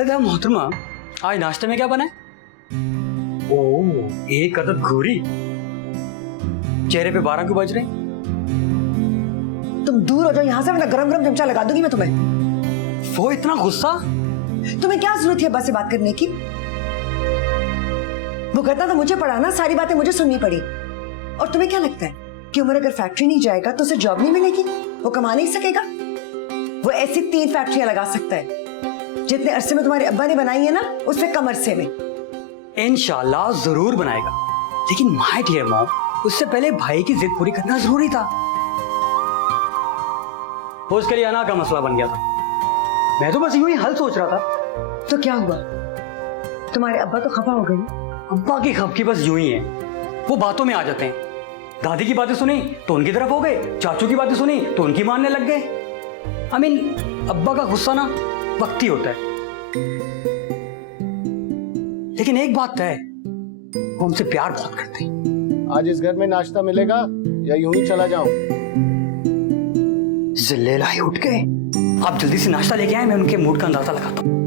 खालिदा मोहतरमा, आज नाश्ते में क्या बना है? ओह, एक अदद घूरी। चेहरे पे 12 क्यों बज रहे? तुम दूर हो जाओ यहाँ से, वरना गरम गरम चमचा लगा दूंगी मैं तुम्हें। वो इतना गुस्सा? तुम्हें क्या जरूरत है अब्बा से बात करने की? वो करता तो मुझे पड़ा ना, सारी बातें मुझे सुननी पड़ी। और तुम्हें क्या लगता है कि उमर अगर फैक्ट्री नहीं जाएगा तो उसे जॉब नहीं मिलेगी? वो कमा नहीं सकेगा? वो ऐसी 3 फैक्ट्रियां लगा सकता है जितने अरसे में तुम्हारे अब्बा ने बनाई है ना, उससे कम अरसे में। इंशाल्लाह जरूर बनाएगा, लेकिन माय डियर मॉम, उससे पहले भाई की जिद पूरी करना जरूरी था। वो उसके लिए अना का मसला बन गया था। मैं तो बस यूं ही हल सोच रहा था। तो क्या हुआ? तुम्हारे अब्बा तो खफा हो गए। अब्बा की खपकी बस यूं ही है, वो बातों में आ जाते हैं। दादी की बातें सुनी तो उनकी तरफ हो गए, चाचू की बातें सुनी तो उनकी मानने लग गए। आई मीन, अब्बा का गुस्सा ना वक्ती होता है, लेकिन एक बात तय है, वो हमसे प्यार बहुत करते हैं। आज इस घर में नाश्ता मिलेगा या यूं ही चला जाऊं? जिल्लेला ही उठ गए। आप जल्दी से नाश्ता लेके आए, मैं उनके मूड का अंदाजा लगाता हूं।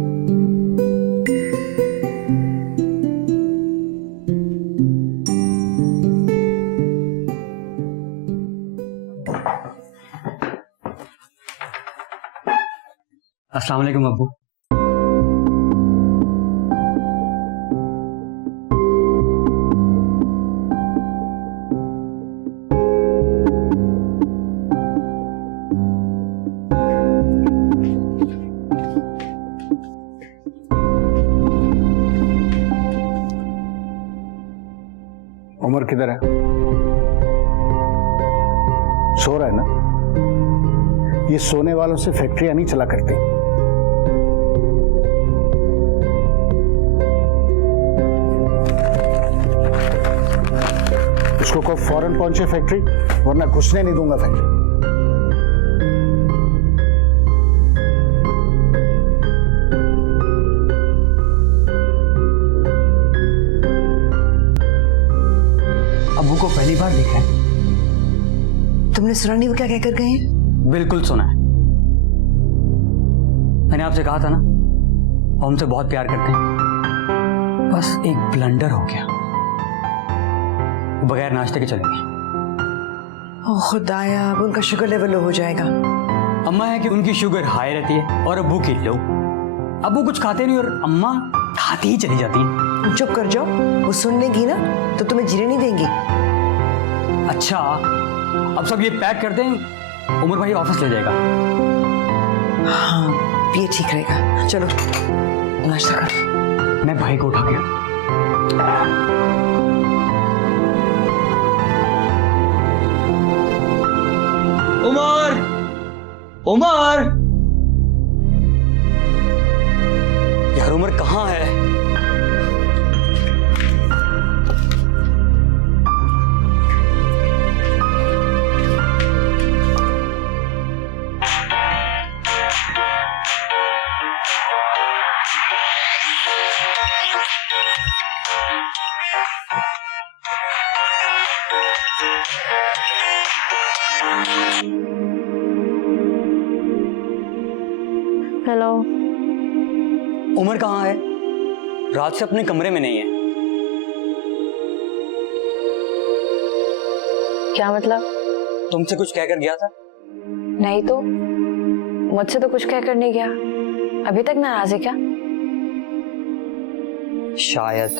अस्सलाम वालेकुम अब्बू। उमर किधर है? सो रहा है ना? ये सोने वालों से फैक्ट्रियां नहीं चला करती। उसको को फौरन पहुंचे फैक्ट्री, वरना घुसने नहीं दूंगा फैक्ट्री। अब्बू को पहली बार देखा है। तुमने सुना नहीं वो क्या कहकर गए हैं? बिल्कुल सुना है। मैंने आपसे कहा था ना, वो हमसे बहुत प्यार करते हैं। बस एक ब्लंडर हो गया, वो बगैर नाश्ते के चले गए। ओ खुदाया, अब उनका शुगर लेवल लो हो जाएगा। अम्मा है कि उनकी शुगर हाई रहती है और अब्बू की लो। अब्बू कुछ खाते नहीं और अम्मा खाती ही चली जाती है। चुप कर जाओ, वो सुन लेगी ना तो तुम्हें जीने नहीं देंगी। अच्छा, अब सब ये पैक कर दें, उमर भाई ऑफिस ले जाएगा। हाँ, ये ठीक रहेगा। चलो नाश्ता करो। मैं भाई को उठा के उमर, उमर, यार उमर कहाँ है? हेलो। उमर कहाँ है? रात से अपने कमरे में नहीं है। क्या मतलब? तुमसे कुछ कहकर गया था? नहीं तो, मुझसे तो कुछ कहकर नहीं गया। अभी तक नाराज है क्या? शायद।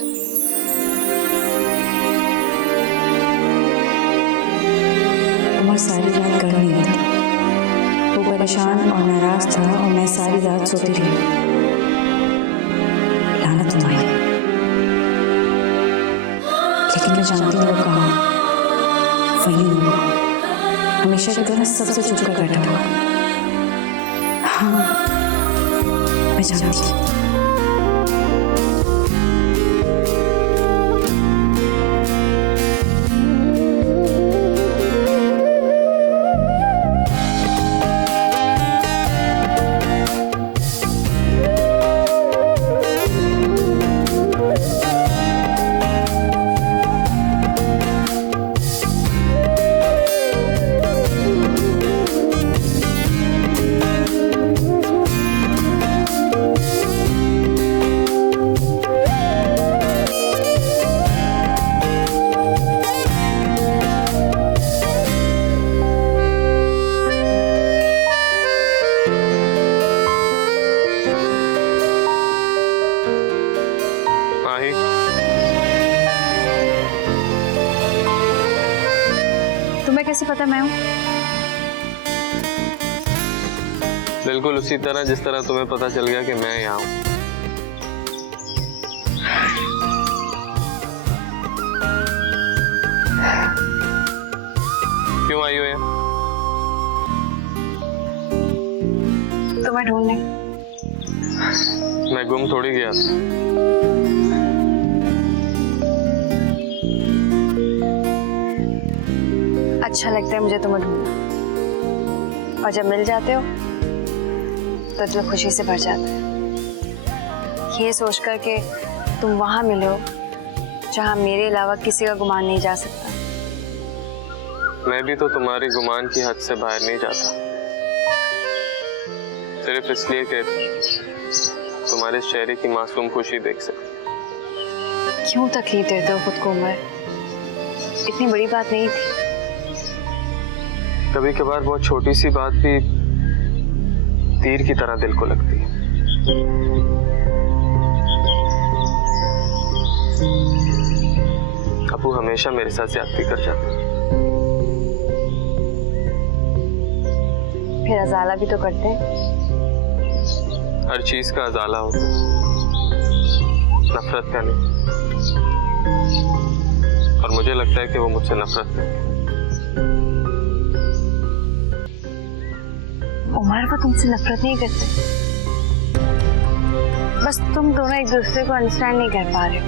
उमर सारी रात कर नहीं था। वो परेशान और नाराज था और मैं सारी रात सोती रही। लानत तुम्हारी। लेकिन मैं जानती हूँ वो कहाँ, वहीं हूँ। हमेशा की तरह सबसे चुप कर बैठा हुआ। हाँ, मैं जानती हूँ। माही, तुम्हें कैसे पता मैं हूँ? बिल्कुल उसी तरह जिस तरह तुम्हें पता चल गया कि मैं यहाँ हूँ। क्यों आई हो यहाँ? तुम्हें ढूंढने। मैं गुम थोड़ी गया था। अच्छा लगता है मुझे तुम्हें ढूंढना, और जब मिल जाते हो तो दिल खुशी से भर जाता है, ये सोचकर के तुम वहां मिले हो जहां मेरे अलावा किसी का गुमान नहीं जा सकता। मैं भी तो तुम्हारी गुमान की हद से बाहर नहीं जाता, सिर्फ इसलिए कि तुम्हारे चेहरे की मासूम खुशी देख सके। क्यों तकलीफ देते हो खुद को उमर? इतनी बड़ी बात नहीं थी। कभी कभार बहुत छोटी सी बात भी तीर की तरह दिल को लगती है। अबू हमेशा मेरे साथ ज्यादती कर जाते हैं। फिर अजाला भी तो करते हैं। हर चीज का अजाला होता है, नफरत का नहीं। और मुझे लगता है कि वो मुझसे नफरत करते हैं। उमर वो तुमसे नफरत नहीं करते, बस तुम दोनों एक दूसरे को अंडरस्टैंड नहीं कर पा रहे हो।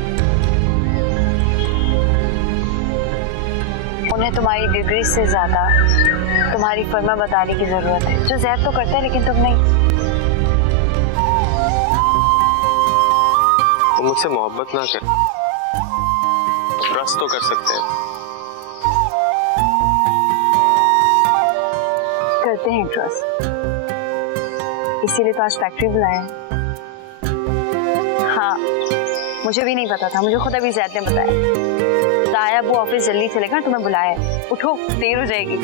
उन्हें तुम्हारी डिग्री से ज्यादा तुम्हारी फर्मा बताने की जरूरत है, जो जैद तो करता है लेकिन तुम नहीं। वो मुझसे मोहब्बत ना कर, ट्रस्ट तो कर सकते हैं। करते हैं ट्रस्ट, इसीलिए तो आज फैक्ट्री बुलाया है। हाँ, मुझे भी नहीं पता था, मुझे खुद अभी जैद ने बताया। ताया वो ऑफिस जल्दी चलेगा, तुम्हें बुलाया है। उठो, देर हो जाएगी।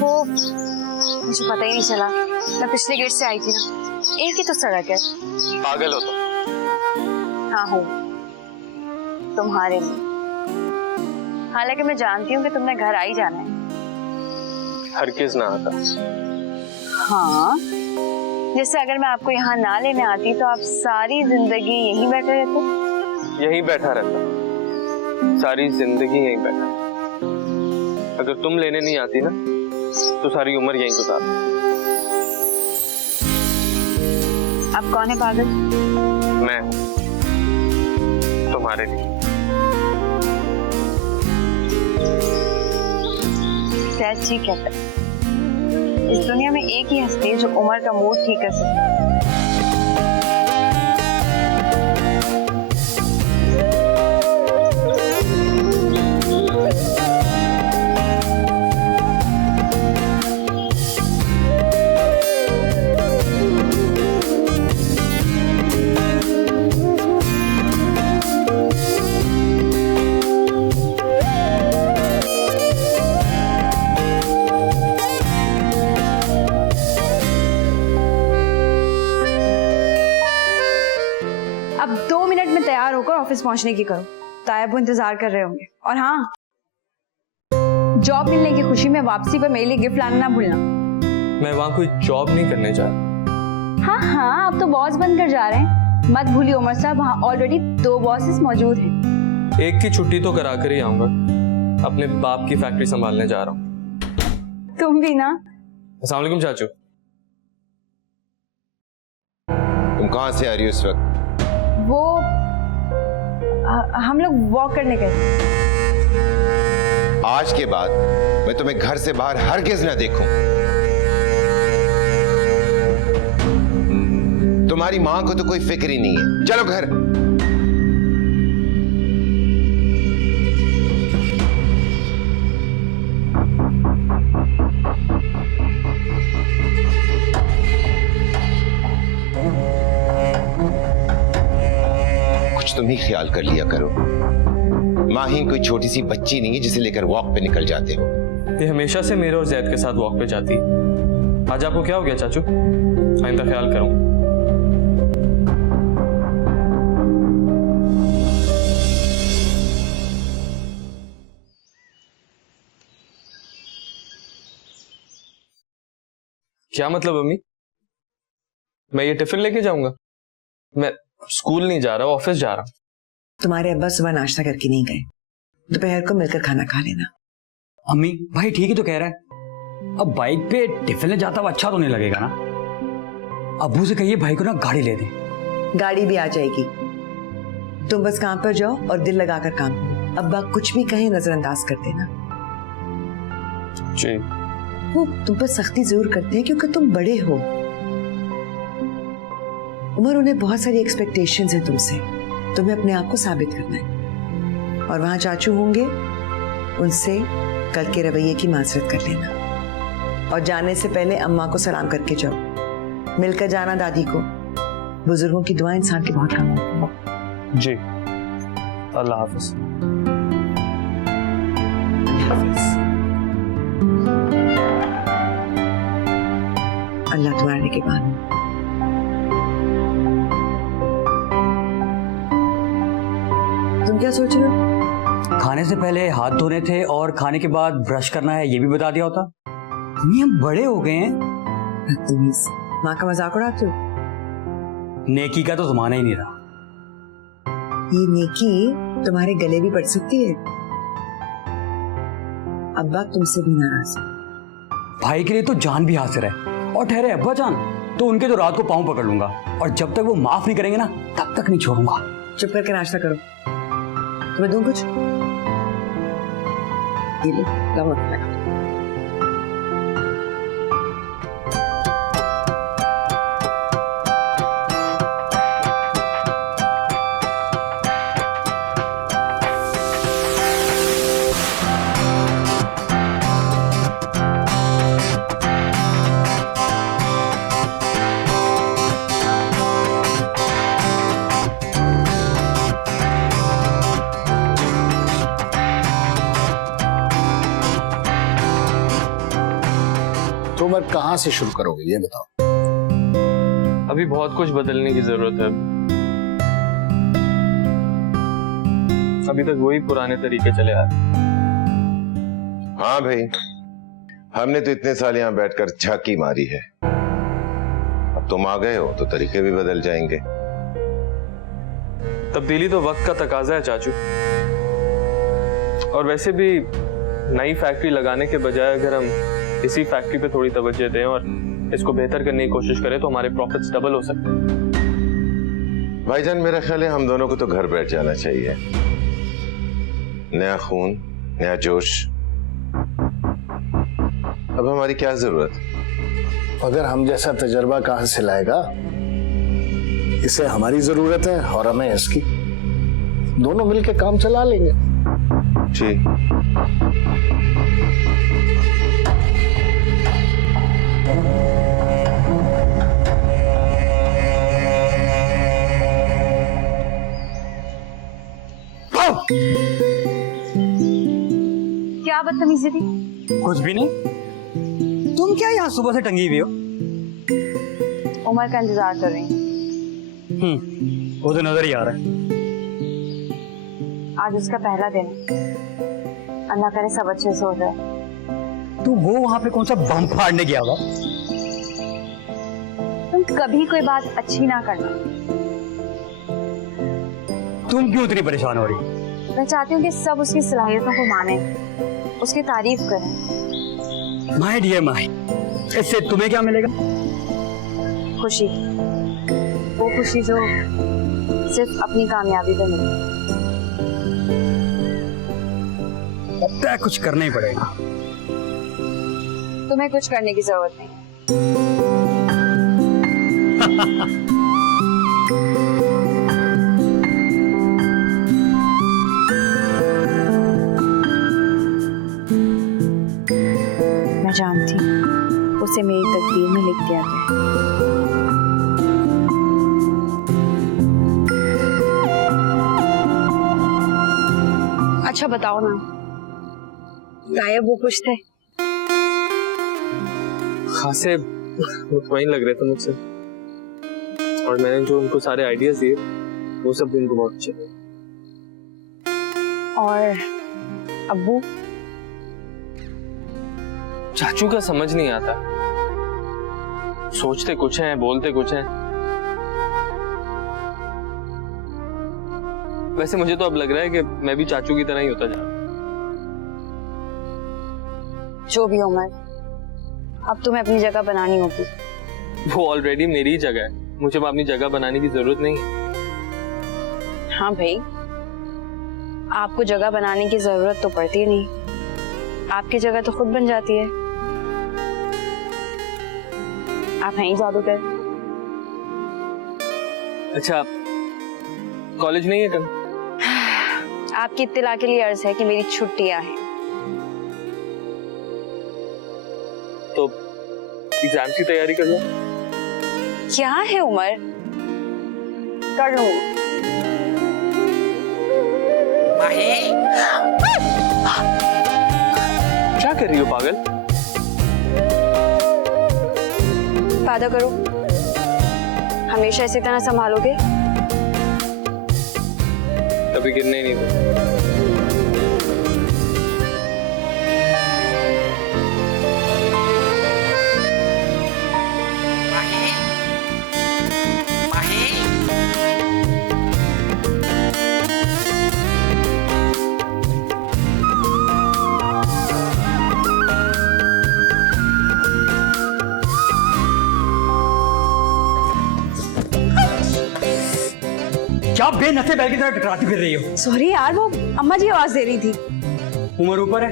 वो मुझे पता ही नहीं चला, मैं पिछले गेट से आई थी ना, एक ही तो सड़क है। पागल हो तुम। हाँ हूँ, तुम्हारे लिए। हालांकि मैं जानती हूँ कि तुमने घर आ ही जाना है। हरगिज़ ना आता। हाँ, जैसे अगर मैं आपको यहाँ ना लेने आती तो आप सारी जिंदगी यहीं बैठे रहते। यहीं बैठा रहता, सारी जिंदगी यहीं बैठा। अगर तुम लेने नहीं आती ना तो सारी उम्र यहीं गुजार। आप कौन है पागल? मैं हूं तुम्हारे लिए। शायद ठीक कहता है, इस दुनिया में एक ही हस्ती है जो उमर का मूड ठीक कर सकती है। अब 2 मिनट में तैयार होकर ऑफिस पहुंचने की करो, तायब वो इंतजार कर रहे होंगे। और हाँ, जॉब मिलने की खुशी में वापसी पर मेरे लिए गिफ्ट लाना ना भूलना। मैं वहां कोई जॉब नहीं करने जा रहा। हाँ हाँ, अब तो बॉस बनकर जा रहे हैं। मत भूलिए उमर साहब, वहाँ ऑलरेडी 2 बॉसेस मौजूद हैं। एक की छुट्टी तो करा कर ही आऊंगा, अपने बाप की फैक्ट्री संभालने जा रहा हूँ। तुम भी ना। अस्सलाम वालेकुम चाचू। तुम कहाँ से आ रही हो इस वक्त? वो हम लोग वॉक करने गए थे। आज के बाद मैं तुम्हें घर से बाहर हरगिज ना देखूं। तुम्हारी मां को तो कोई फिक्र ही नहीं है। चलो घर। कुछ तुम ही ख्याल कर लिया करो। माही कोई छोटी सी बच्ची नहीं है जिसे लेकर वॉक पे निकल जाते हो। ये हमेशा से मेरे और जैद के साथ वॉक पे जाती है। आज आपको क्या हो गया चाचू? आइंदा ख्याल करूँ। क्या मतलब अम्मी? मैं ये टिफिन लेके जाऊंगा? मैं स्कूल नहीं जा रहा, ऑफिस जा रहा हूँ। तुम्हारे अब्बा सुबह नाश्ता करके नहीं गए, दोपहर को मिलकर खाना खा लेना। अम्मी भाई ठीक ही तो कह रहा है। अब बाइक पे टिफिन ले जाता हुआ अच्छा तो नहीं लगेगा ना। अब्बू से कहिए भाई को ना गाड़ी ले दे। गाड़ी भी आ जाएगी, तुम बस काम पर जाओ और दिल लगाकर काम करो। अब्बा कुछ भी कहें नजरअंदाज कर देना। जी। वो तुम पर सख्ती जरूर करते हैं क्योंकि तुम बड़े हो। उमर, उन्हें बहुत सारी एक्सपेक्टेशंस हैं तुमसे, तुम्हें अपने आप को साबित करना है। और वहां चाचू होंगे, उनसे कल के रवैये की माजरत कर लेना। और जाने से पहले अम्मा को सलाम करके जाओ, मिलकर जाना दादी को। बुजुर्गों की दुआ इंसान के बहुत काम आती है। जी, अल्लाह हाफिज। अल्लाह तुम्हारे के बाद। तुम क्या सोच रहे हो? खाने से पहले हाथ धोने थे और खाने के बाद ब्रश करना है, ये भी बता दिया होता। नहीं, हम बड़े हो गए हैं। माँ का मजाक उड़ाते हो? नेकी का तो जमाना ही नहीं रहा। ये नेकी तुम्हारे गले भी पड़ सकती है। अब्बा तुमसे भी नाराज है। भाई के लिए तो जान भी हाजिर है। और ठहरे अब्बा जान तो उनके तो रात को पाँव पकड़ लूंगा, और जब तक वो माफ नहीं करेंगे ना तब तक नहीं छोड़ूंगा। चुप करके नाश्ता करो। तुम्हें दूं कुछ? ये लो, लाओ लगा। तो मैं कहाँ से शुरू करोगे ये बताओ। अभी बहुत कुछ बदलने की जरूरत है। अभी तक वही पुराने तरीके चले आ रहे। हाँ भाई, हमने तो इतने साल यहाँ बैठकर झांकी मारी है। अब तुम आ गए हो तो तरीके भी बदल जाएंगे। तब्दीली तो वक्त का तकाजा है चाचू। और वैसे भी नई फैक्ट्री लगाने के बजाय अगर हम इसी फैक्ट्री पे थोड़ी तवज्जो दें और इसको बेहतर करने की कोशिश करें तो हमारे प्रॉफिट्स डबल हो सकते हैं। भाईजान, मेरा ख्याल है हम दोनों को तो घर बैठ जाना चाहिए। नया खून, नया जोश। अब हमारी क्या जरूरत? अगर हम जैसा तजर्बा कहाँ से लाएगा? इसे हमारी जरूरत है और हमें इसकी। दोनों मिलके काम चला लेंगे। जी। क्या बदतमीजी थी? कुछ भी नहीं। तुम क्या यहाँ सुबह से टंगी हुई हो? उमर का इंतजार कर रही हूँ। वो तो नजर ही आ रहा है। आज उसका पहला दिन है। अल्लाह करे सब अच्छे से हो जाए। तू वो वहां पे कौन सा बम फाड़ने गया होगा? तुम कभी कोई बात अच्छी ना करना। तुम क्यों इतनी परेशान हो रही? मैं चाहती हूँ कि सब उसकी सलाहियतों को माने, उसकी तारीफ करें। माय डियर माय, इससे तुम्हें क्या मिलेगा? खुशी, वो खुशी जो सिर्फ अपनी कामयाबी पे मिले। लगता है कुछ करना ही पड़ेगा। तुम्हें कुछ करने की जरूरत नहीं। मैं जानती हूँ उसे मेरी तकदीर में लिख दिया गया। अच्छा बताओ ना, गायब वो खुश थे? खासे मुतमईन लग रहे थे मुझसे, और मैंने जो उनको सारे आइडियाज दिए वो सब भी उनको बहुत अच्छे लगे। और अब्बू? चाचू का समझ नहीं आता, सोचते कुछ हैं बोलते कुछ हैं। वैसे मुझे तो अब लग रहा है कि मैं भी चाचू की तरह ही होता जा रहा हूं। जो भी उमर, अब तुम्हें अपनी जगह बनानी होगी। वो ऑलरेडी मेरी जगह है, मुझे अब अपनी जगह बनाने की जरूरत नहीं है। हाँ भाई, आपको जगह बनाने की जरूरत तो पड़ती नहीं, आपकी जगह तो खुद बन जाती है। आप हैं ही जादूगर। अच्छा, कॉलेज नहीं है कल? आपकी इत्तिला के लिए अर्ज है कि मेरी छुट्टियां हैं। तो एग्जाम की तैयारी कर लो। क्या है उमर, कर लूंगी। क्या कर रही हो पागल? वादा करो हमेशा इसी तरह संभालोगे। कभी गिरने ही नहीं दूंगा। क्या बेनसे बैल की तरह टकराती फिर रही हो? सॉरी यार, वो अम्मा जी आवाज दे रही थी। उमर ऊपर है?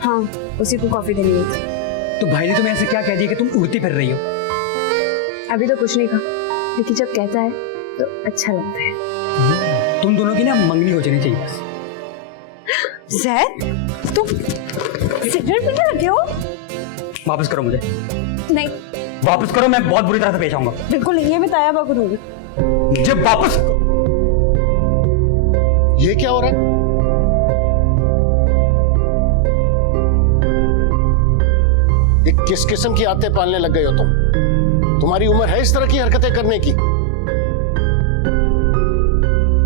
हाँ, उसी को कॉफी देनी थी। तो भाई ने तुम्हें ऐसे क्या कह दिया कि तुम उड़ती फिर रही हो? अभी तो कुछ नहीं कहा, लेकिन जब कहता है तो अच्छा लगता है। तुम दोनों की ना मंगनी हो जानी चाहिए बस। ज़ैद, तुम सिगरेट पीने लगे हो? वापस करो मुझे। नहीं, वापस करो, मैं बहुत बुरी तरह से पेश आऊंगा। बिल्कुल नहीं, ये मैं तायाबा को दूंगी। मुझे वापस। ये क्या हो रहा है? ये किस किस्म की आदतें पालने लग गए हो तुम? तुम्हारी उम्र है इस तरह की हरकतें करने की?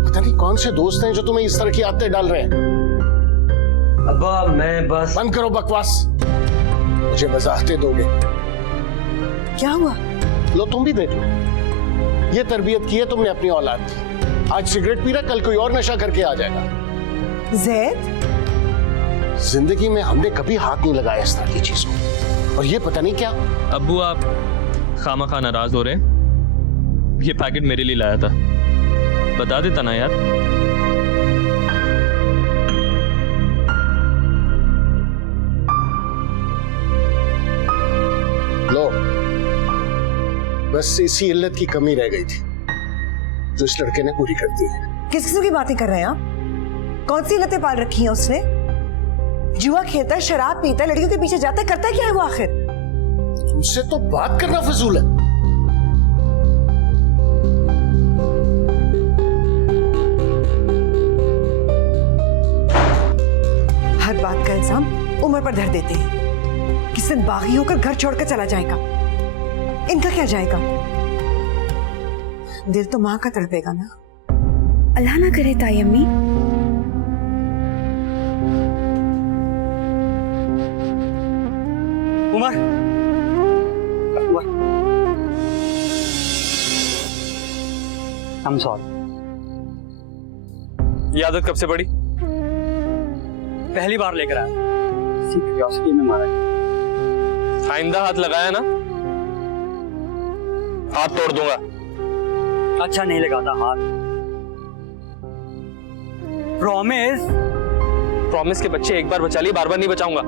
पता नहीं कौन से दोस्त हैं जो तुम्हें इस तरह की आदतें डाल रहे हैं। अब्बा मैं बस। बंद करो बकवास, मुझे वजाहतें दोगे? क्या हुआ? लो तुम भी देख लो, ये तरबियत की है तुमने अपनी औलाद की। आज सिगरेट पी रहा, कल कोई और नशा करके आ जाएगा। ज़ैद, जिंदगी में हमने कभी हाथ नहीं लगाया इस तरह की चीज को, और ये पता नहीं क्या। अब्बू आप खामखा नाराज हो रहे हैं? ये पैकेट मेरे लिए लाया था, बता देता ना यार। लो, बस इसी इल्लत की कमी रह गई थी जो इस लड़के ने पूरी कर दी है। किस किस्म की बातें कर रहे हैं आप? कौन सी लतें पाल रखी हैं उसने? जुआ खेलता है, शराब पीता है, लड़कियों के पीछे जाता है, करता है क्या है वो आखिर? तुमसे तो बात करना फजूल है। हर बात का इल्जाम उम्र पर धर देते हैं। किस दिन बागी होकर घर छोड़कर चला जाएगा, इनका क्या जाएगा? दिल तो माँ का तड़पेगा ना। अल्लाह ना करे ताई अम्मी। Umar, I'm sorry। ये आदत कब से पड़ी? पहली बार लेकर आया, इसी क्यूरियोसिटी में मारा। आइंदा हाथ लगाया ना, हाथ तोड़ दूंगा। अच्छा नहीं लगाता हाथ। प्रॉमिस। प्रॉमिस के बच्चे एक बार बचा लिए, बार बार नहीं बचाऊंगा।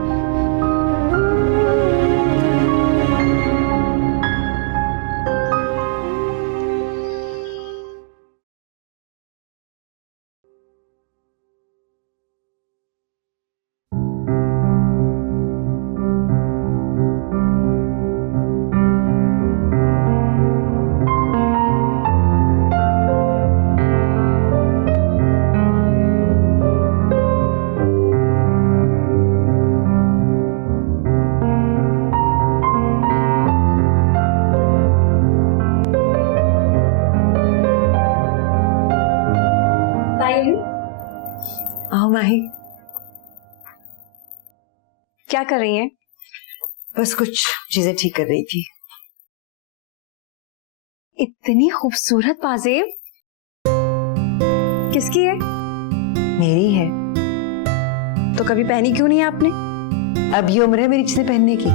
आओ माही। क्या कर रही हैं? बस कुछ चीजें ठीक कर रही थी। इतनी खूबसूरत पाजेब किसकी है? मेरी है। तो कभी पहनी क्यों नहीं आपने? अब ये उम्र है मेरी चीजें पहनने की।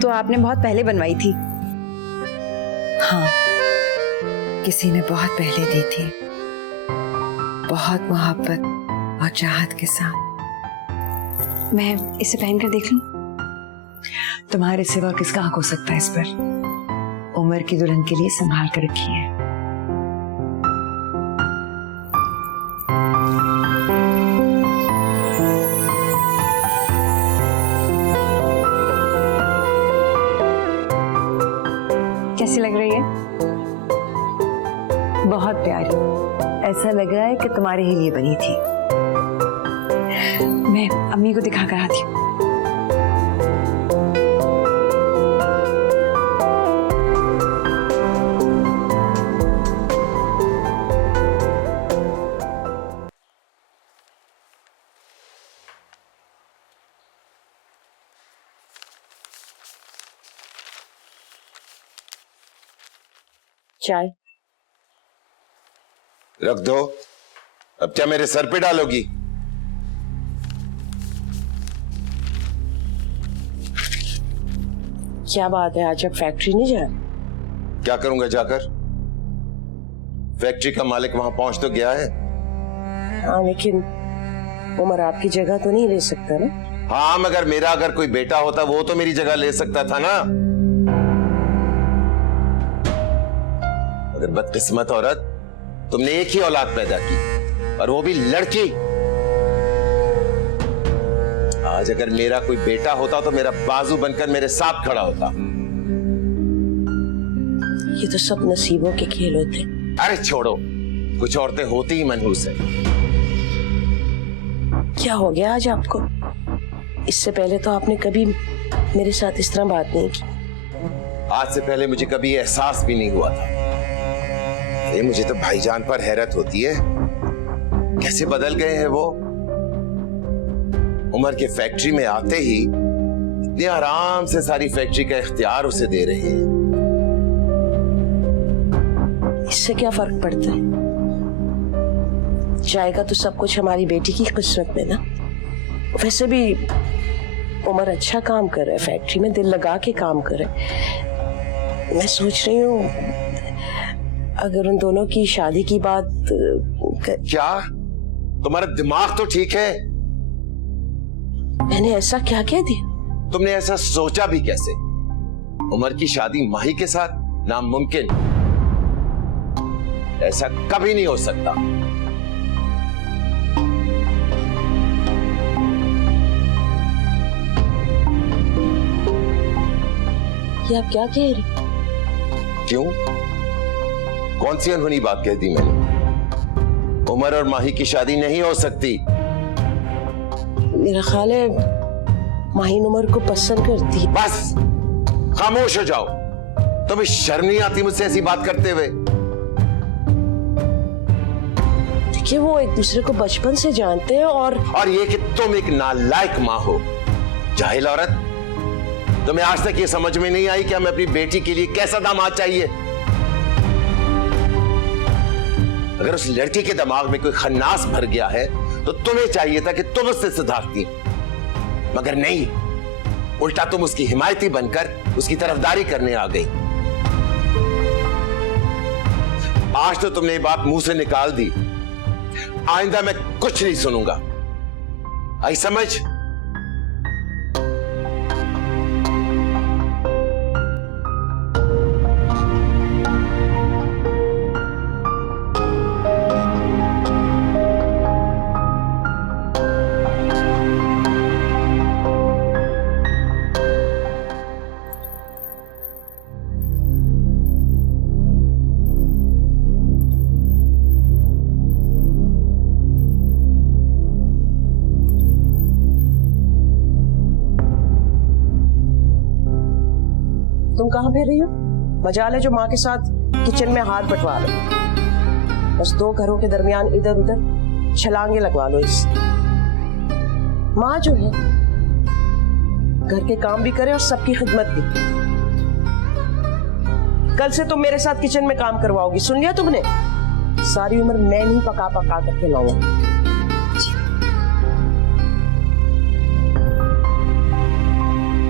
तो आपने बहुत पहले बनवाई थी। हाँ, किसी ने बहुत पहले दी थी, बहुत मोहब्बत और चाहत के साथ। मैं इसे पहनकर देख लूं? तुम्हारे सिवा किसका हक हो सकता है इस पर? उम्र की दुल्हन के लिए संभाल कर रखी है। कैसी लग रही है? बहुत प्यारी। ऐसा लग रहा है कि तुम्हारे ही लिए बनी थी। मैं अम्मी को दिखा कर आती हूँ। चाय रख दो। अब क्या मेरे सर पे डालोगी? क्या बात है, आज आप फैक्ट्री नहीं जा? क्या करूंगा जाकर? फैक्ट्री का मालिक वहां पहुंच तो गया है। हाँ, लेकिन उमर आपकी जगह तो नहीं ले सकता ना। हाँ, मगर मेरा अगर कोई बेटा होता वो तो मेरी जगह ले सकता था ना। मगर बदकिस्मत औरत, तुमने एक ही औलाद पैदा की और वो भी लड़की। आज अगर मेरा कोई बेटा होता तो मेरा बाजू बनकर मेरे साथ खड़ा होता। ये तो सब नसीबों के खेल होते। अरे छोड़ो, कुछ औरतें होती ही मनहूस है। क्या हो गया आज आपको? इससे पहले तो आपने कभी मेरे साथ इस तरह बात नहीं की। आज से पहले मुझे कभी एहसास भी नहीं हुआ था। ये मुझे तो भाईजान पर हैरत होती है, कैसे बदल गए हैं वो। उमर के फैक्ट्री में आते ही इतने आराम से सारी फैक्ट्री का इख्तियार उसे दे रहे हैं। इससे क्या फर्क पड़ता है? जाएगा तो सब कुछ हमारी बेटी की किस्मत में ना। वैसे भी उमर अच्छा काम कर रहा है, फैक्ट्री में दिल लगा के काम कर रहा है। मैं सोच रही हूँ अगर उन दोनों की शादी की बात क्या तुम्हारा दिमाग तो ठीक है? मैंने ऐसा क्या कह दिया? तुमने ऐसा सोचा भी कैसे? उमर की शादी माही के साथ नामुमकिन, ऐसा कभी नहीं हो सकता। ये आप क्या कह रहे? क्यों? कौन सी अनहोनी बात कह दी मैंने? उमर और माही की शादी नहीं हो सकती। मेरा ख्याल है माही उमर को पसंद करती है। बस खामोश हो जाओ। तुम्हें शर्म नहीं आती मुझसे ऐसी बात करते हुए? देखिए, वो एक दूसरे को बचपन से जानते हैं और ये कि तुम एक नालायक माँ हो, जाहिल औरत। तुम्हें आज तक ये समझ में नहीं आई कि हमें अपनी बेटी के लिए कैसा दामाद चाहिए। अगर उस लड़की के दिमाग में कोई खन्नास भर गया है तो तुम्हें चाहिए था कि तुम उससे सुधारती, मगर नहीं, उल्टा तुम उसकी हिमायती बनकर उसकी तरफदारी करने आ गई। आज तो तुमने ये बात मुंह से निकाल दी, आइंदा मैं कुछ नहीं सुनूंगा। आई समझ? तुम कहाँ फिर रही हो? मजाल है जो माँ के साथ किचन में हाथ बंटवा लो। बस 2 घरों के दरमियान इधर उधर छलांगे लगवा लो इससे। माँ जो है घर के काम भी करे और सबकी खिदमत भी। कल से तुम मेरे साथ किचन में काम करवाओगी, सुन लिया तुमने? सारी उम्र मैं नहीं पका पका करके लाऊंगा।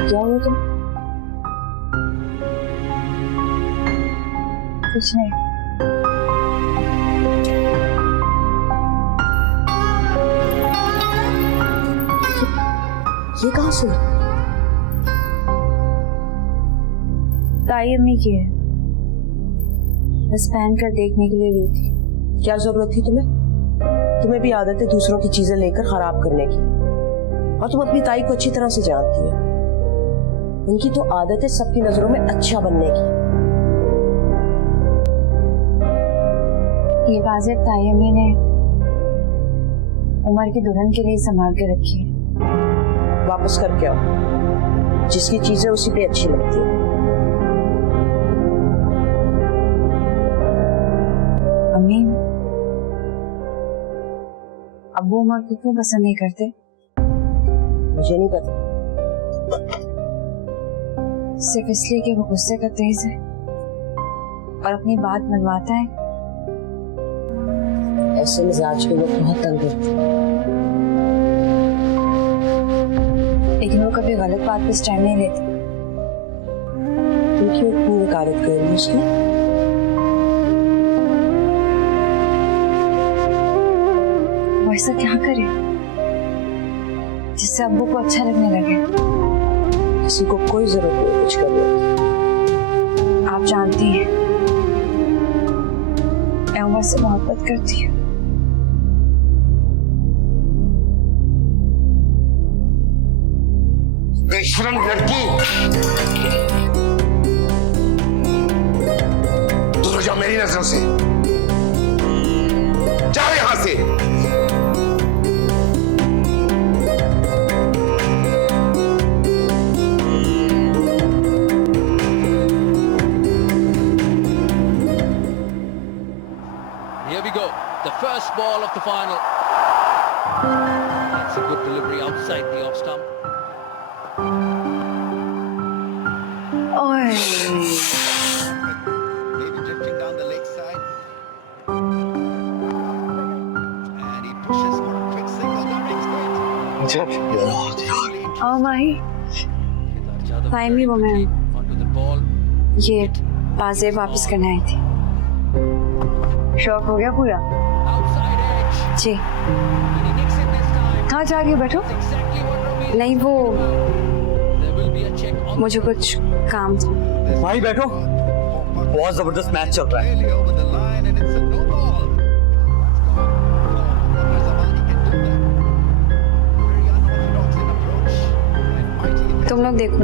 क्या हुआ तुम? कुछ नहीं। ये कहाँ से? ताई अम्मी की है, बस पहन कर देखने के लिए ली थी। क्या जरूरत थी तुम्हें? तुम्हें भी आदत है दूसरों की चीजें लेकर खराब करने की, और तुम अपनी ताई को अच्छी तरह से जानती हो। उनकी तो आदत है सबकी नजरों में अच्छा बनने की। ये वाजिब ताई अम्मी ने उमर की दुल्हन के लिए संभाल के रखी है। वापस करके आओ, जिसकी चीजें उसी पे अच्छी लगती है। अम्मी, अब्बू उमर को क्यों पसंद नहीं करते? मुझे नहीं पता। सिर्फ इसलिए कि वो गुस्से का तेज है और अपनी बात मनवाता है। ऐसे मिजाज के लोग बहुत तंग करते हैं। लेकिन वो कभी गलत बात पे स्टैंड नहीं लेते। तुम क्यों इतनी वकालत कर रही हो उसकी? वो ऐसा क्या करे जिससे अब्बू को अच्छा लगने लगे? किसी को कोई जरूरत नहीं कुछ करने की। आप जानती हैं मैं उमर से मोहब्बत करती हूँ। बेशरम लड़की, दूर हो जाओ मेरी नजरों से, जाओ यहां से। Here we go, the first ball of the final. It's a good delivery outside the off stump. Maybe drifting down the leg side. And he pushes for a quick single that makes it. ओ Mahi, time भी वो मैं Onto the ball. ये बाजे वापस करने आई थी। शौक हो गया पूरा? Outside edge. Ji. And he nicks it this time. कहाँ जा रही हो? बैठो। Exactly what Ravi. नहीं, वो There will be a check on मुझे कुछ काम था। भाई बैठो, बहुत जबरदस्त मैच चल रहा है। clearly over the line and it's a no ball. Zavani can do that. Very unorthodox in approach. And mighty in तुम लोग देखो,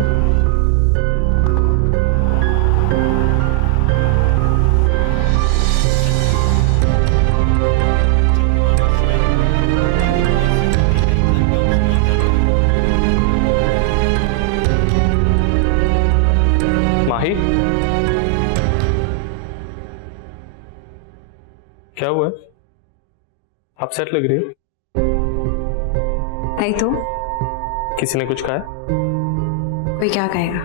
माही, क्या हुआ? अपसेट लग रही हो। नहीं तो किसी ने कुछ कहा? कोई क्या कहेगा?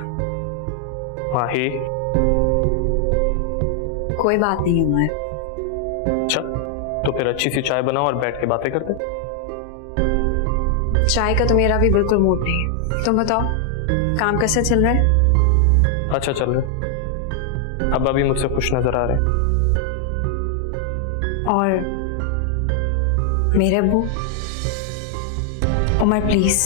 माही, कोई बात नहीं उमर। अच्छा तो फिर अच्छी सी चाय बनाओ और बैठ के बातें करते। चाय का तो मेरा भी बिल्कुल मूड नहीं है। तुम बताओ, काम कैसा चल रहा है? अच्छा चल रहा। अब अभी मुझसे खुश नजर आ रहे हैं। और मेरे अब्बू? उमर प्लीज,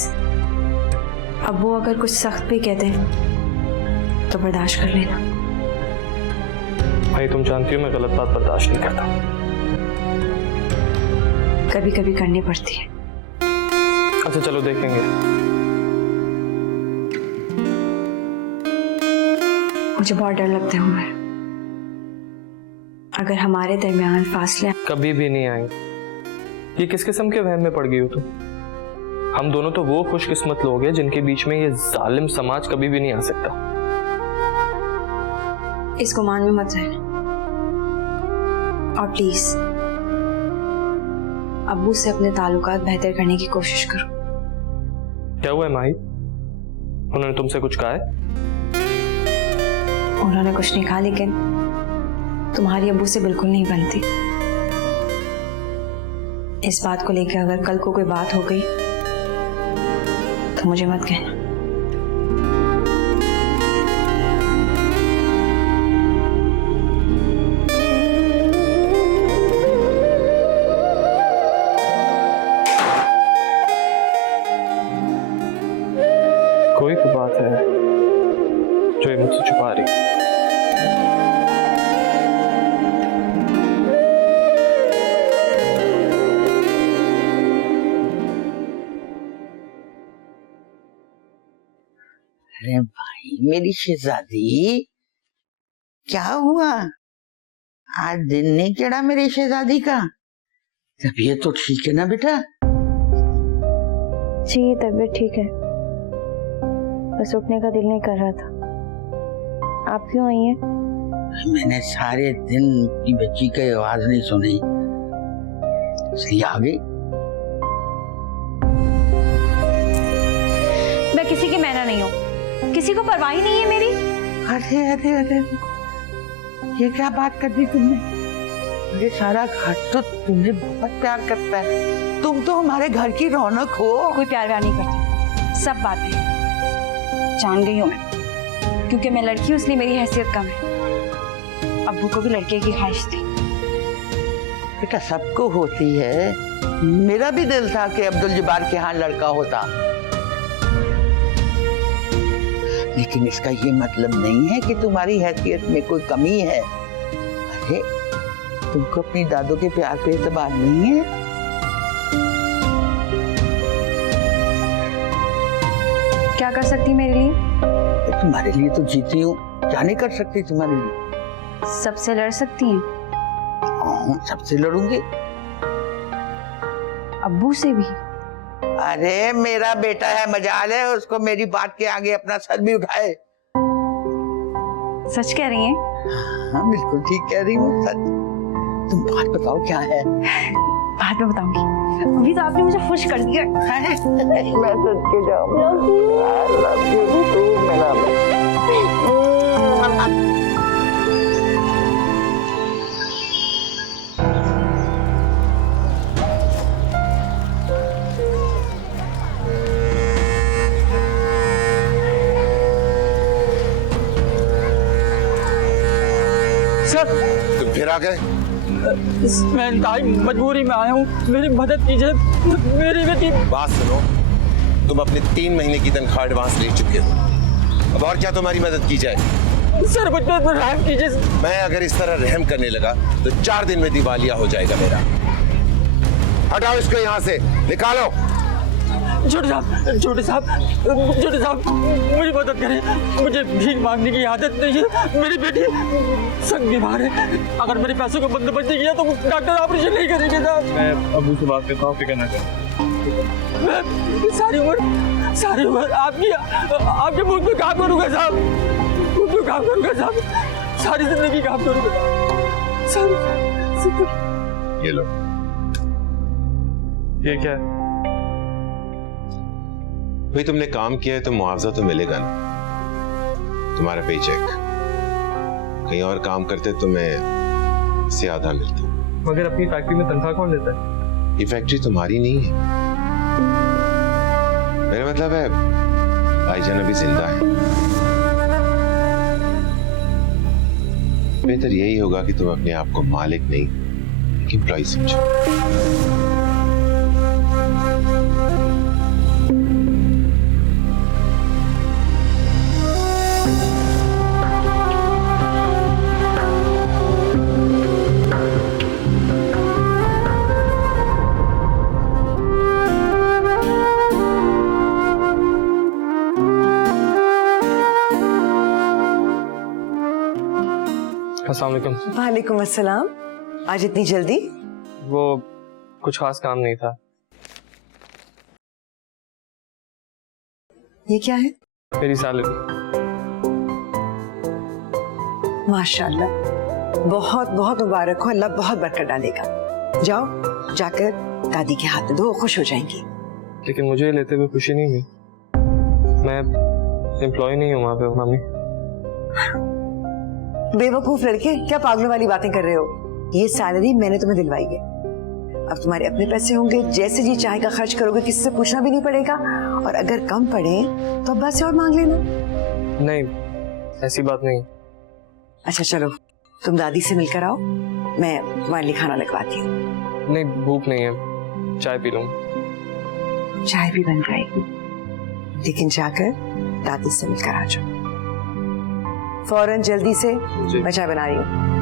अब्बू अगर कुछ सख्त भी कहते हैं तो बर्दाश्त कर लेना। भाई तुम जानती हो मैं गलत बात बर्दाश्त नहीं करता। कभी कभी करनी पड़ती है। अच्छा चलो देखेंगे। मुझे बहुत डर लगता है उमर, अगर हमारे दरमियान फासले। कभी भी नहीं आएंगे। ये किस किस्म के वहम में पड़ गई हो तुम? हम दोनों तो वो खुशकिस्मत लोग हैं जिनके बीच में ये जालिम समाज कभी भी नहीं आ सकता। इस गुमान में मत रहना, और प्लीज अब्बू से अपने ताल्लुकात बेहतर करने की कोशिश करो। क्या हुआ है माही? उन्होंने तुमसे कुछ कहा है? उन्होंने कुछ नहीं कहा, लेकिन तुम्हारी अब्बू से बिल्कुल नहीं बनती। इस बात को लेकर अगर कल को कोई बात हो गई तो मुझे मत कहना। कोई तो बात है जो ये मुझसे छुपा रही है। अरे भाई मेरी शहजादी, क्या हुआ? आज दिन नहीं चढ़ा मेरी शहजादी का? तबीयत तो ठीक है ना बेटा? जी तबीयत ठीक है, बस उठने का दिल नहीं कर रहा था। आप क्यों आई हैं? मैंने सारे दिन की बच्ची की आवाज नहीं सुनी, इसलिए आ गई। मैं किसी की मैना नहीं हूँ, किसी को परवाह ही नहीं है मेरी। अरे अरे अरे, ये क्या बात कर दी तुमने? ये सारा घर तो तुम्हें बहुत प्यार करता है, तुम तो हमारे घर की रौनक हो। कोई प्यार व्यार नहीं करता, सब बातें जान गई हूँ मैं, क्योंकि मैं लड़की हूँ इसलिए मेरी हैसियत कम है। अब्बू को भी लड़के की ख्वाहिश थी। बेटा सबको होती है, मेरा भी दिल था कि अब्दुल जब्बार के यहाँ लड़का होता, लेकिन इसका ये मतलब नहीं है कि तुम्हारी हैसियत में कोई कमी है। अरे तुमको अपनी दादों के प्यार पे एतबार नहीं है? क्या कर सकती मेरे लिए? तुम्हारे लिए तो जीती हूँ, क्या नहीं कर सकती तुम्हारे लिए? सबसे लड़ सकती हैं? हाँ, सबसे लड़ूंगी। अब्बू से भी? अरे मेरा बेटा है, मजाल है उसको मेरी बात के आगे अपना सर भी उठाए। सच कह रही हैं? हाँ बिल्कुल ठीक कह रही हूँ, सच। तुम बात बताओ क्या है? बाद में बताऊंगी, अभी तो आपने मुझे खुश कर दिया। मैं सच के जाऊंगी। तुम फिर आ गए? मैं इंतहाई मजबूरी में आया हूँ, मेरी मदद कीजिए। मेरी बेटी। बात सुनो, तुम अपने 3 महीने की तनख्वाह एडवांस ले चुके हो, अब और क्या तुम्हारी मदद की जाए? सर मुझ पर रहम कीजिए। मैं अगर इस तरह रहम करने लगा तो 4 दिन में दिवालिया हो जाएगा मेरा। हटाओ इसको यहाँ से, निकालो। छोटे साहब मेरी मदद करें, मुझे भीख मांगने की आदत नहीं है। मेरी बेटी सख्त बीमार है, अगर मेरे पैसों को बंदोबस्त नहीं किया तो डॉक्टर ऑपरेशन नहीं करेंगे साहब। मैं अब्बू से बात करता हूँ, फिक्र ना कर। मैं सारी उम्र आपके मुल्क में काम करूंगा साहब, काम करूंगा साहब, सारी जिंदगी काम करूंगा। ये लो। ये क्या है? भाई तुमने काम किया है तो मुआवजा तो मिलेगा ना, तुम्हारा पे चेक। कहीं और काम करते तुम्हें इससे आधा मिलता। मगर अपनी फैक्ट्री में तनख्वाह कौन देता है? ये फैक्ट्री तुम्हारी नहीं है, मेरा मतलब है भाईजान अभी जिंदा है। बेहतर यही होगा कि तुम अपने आप को मालिक नहीं, एक एम्प्लॉय समझो। अस्सलाम वालेकुम। वालेकुम अस्सलाम। आज इतनी जल्दी? वो कुछ खास काम नहीं था। ये क्या है? मेरी सैलरी। माशाल्लाह, बहुत बहुत मुबारक हो, अल्लाह बहुत बरकत डालेगा। जाओ जाकर दादी के हाथ में दो, वो खुश हो जाएंगी। लेकिन मुझे लेते हुए खुशी नहीं हुई। मैं एम्प्लॉय नहीं हूँ वहां पे मम्मी। बेवकूफ लड़के, क्या पागलों वाली बातें कर रहे हो? ये सैलरी मैंने तुम्हें दिलवाई है। अब तुम्हारे अपने पैसे होंगे, जैसे जी चाहेगा खर्च करोगे, किसी से पूछना भी नहीं पड़ेगा। और अगर कम पड़े तो अब्बा से और मांग लेना। नहीं, ऐसी बात नहीं। अच्छा चलो, तुम दादी से मिलकर आओ, मैं तुम्हारे लिए खाना लगवाती हूँ। नहीं, भूख नहीं है, चाय पी लूंगा। चाय भी बन जाएगी, लेकिन जाकर दादी से मिलकर आ जाओ फौरन, जल्दी से। जी। मैं चाय बना रही हूँ।